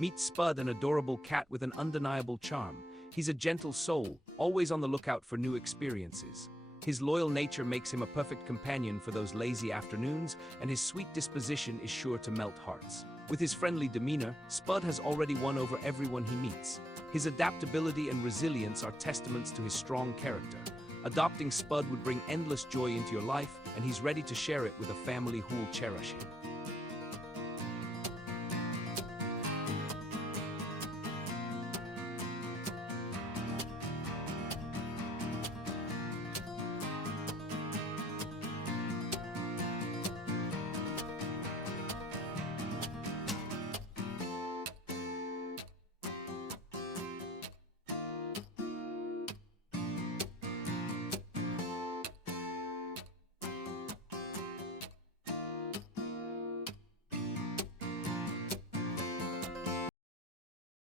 Meet Spud, an adorable cat with an undeniable charm. He's a gentle soul, always on the lookout for new experiences. His loyal nature makes him a perfect companion for those lazy afternoons, and his sweet disposition is sure to melt hearts. With his friendly demeanor, Spud has already won over everyone he meets. His adaptability and resilience are testaments to his strong character. Adopting Spud would bring endless joy into your life, and he's ready to share it with a family who will cherish him.